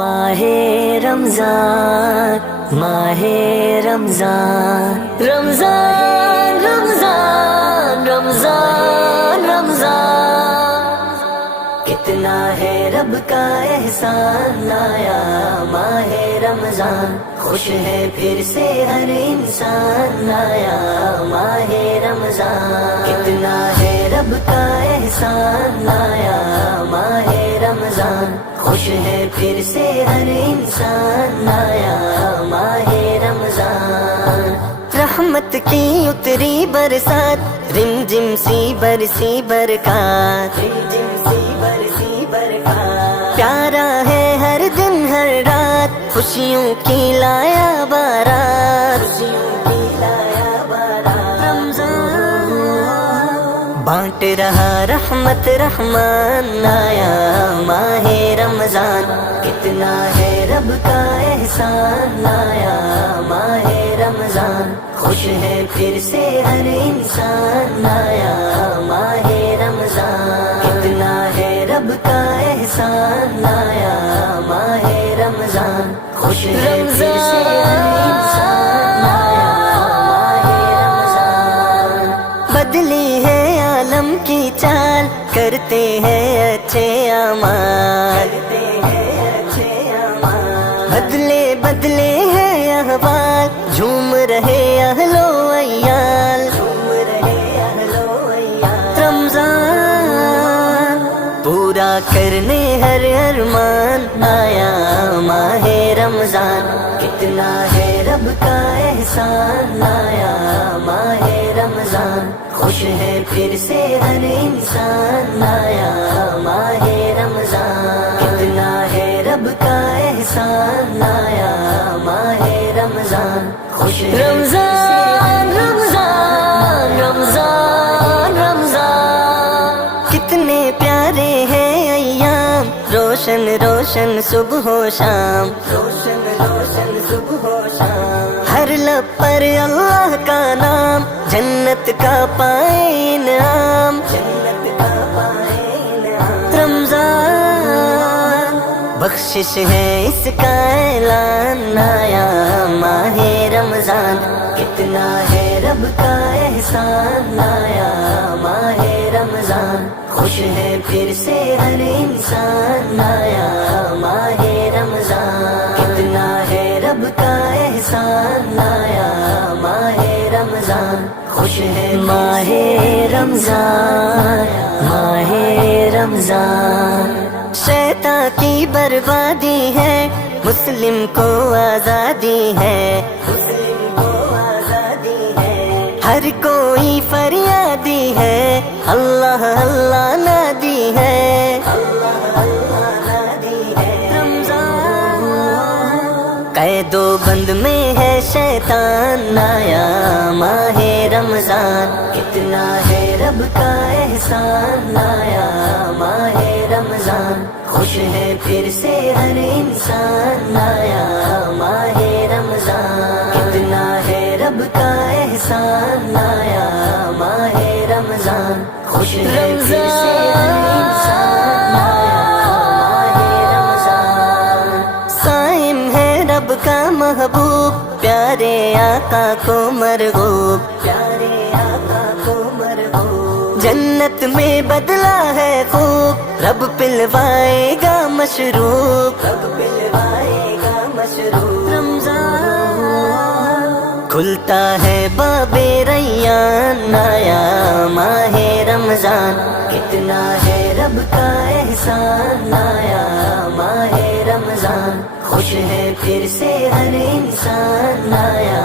ماہ رمضان ماہ رمضان رمضان رمضان رمضان رمضان کتنا ہے رب کا احسان آیا ماہ رمضان خوش ہے پھر سے ہر انسان آیا ماہ رمضان کتنا ہے رب کا احسان آیا ماہ رمضان خوش ہے پھر سے ہر انسان آیا ماہ رمضان رحمت کی اتری برسات رم جم سی برسی برکات رم جم سی برسی برکات پیارا ہے ہر دن ہر رات خوشیوں کی لایا بارات خوشیوں کی لایا بارات رمضان بانٹ رہا رحمت رحمان آیا ماہ رمضان کتنا ہے رب کا احسان آیا ماہ رمضان خوش ہے پھر سے ہر انسان آیا ماہ رمضان کتنا ہے رب کا احسان آیا ماہ رمضان خوش ہے پھر سے ہر انسان آیا ماہ رمضان بدلی ہے عالم کی چال کرتے ہیں اچھے اعمال بدلے بدلے ہیں احوال جھوم رہے اہل و عیال رمضان پورا کرنے ہر ارمان آیا ماہ رمضان کتنا ہے رب کا احسان آیا ماہ رمضان خوش ہے پھر سے ہر انسان آیا ماہ رمضان کتنا ہے رب کا احسان آیا ماہ رمضان خوش ہے رمضان رمضان رمضان رمضان کتنے پیارے ہیں ایام روشن روشن صبح و شام روشن روشن صبح و شام ہر لب پر اللہ کا نام جنت کا پائے انعام جنت کا پائے انعام رمضان بخشش ہے اس کا اعلان آیا ماہ رمضان کتنا ہے رب کا احسان آیا ماہ رمضان خوش ہے پھر سے ہر انسان آیا ماہ رمضان کتنا ہے رب کا احسان آیا ماہ رمضان خوش ہے ماہ رمضان ماہ رمضان شیطان کی بربادی ہے مسلم کو آزادی ہے مسلم کو آزادی ہے ہر کوئی فریادی ہے اللہ اللہ نادی ہے اللہ اللہ نادی ہے رمضان قید و بند میں ہے شیطان آیا ماہ رمضان کتنا ہے رب کا احسان آیا ماہ رمضان خوش ہے پھر سے ہر انسان آیا ماہ رمضان کتنا ہے رب کا احسان آیا ماہ رمضان خوش ہے پھر سے ہر انسان آیا ماہ رمضان صائم ہے رب کا محبوب پیارے آقا کو مرغوب پیارے آقا کو مرغوب جنت میں بدلا ہے خوب رب پلوائے گا مشروب رب پلوائے گا مشروب رمضان کھلتا ہے باب ریان آیا ماہ رمضان کتنا ہے رب کا احسان آیا ماہ رمضان خوش ہے پھر سے ہر انسان آیا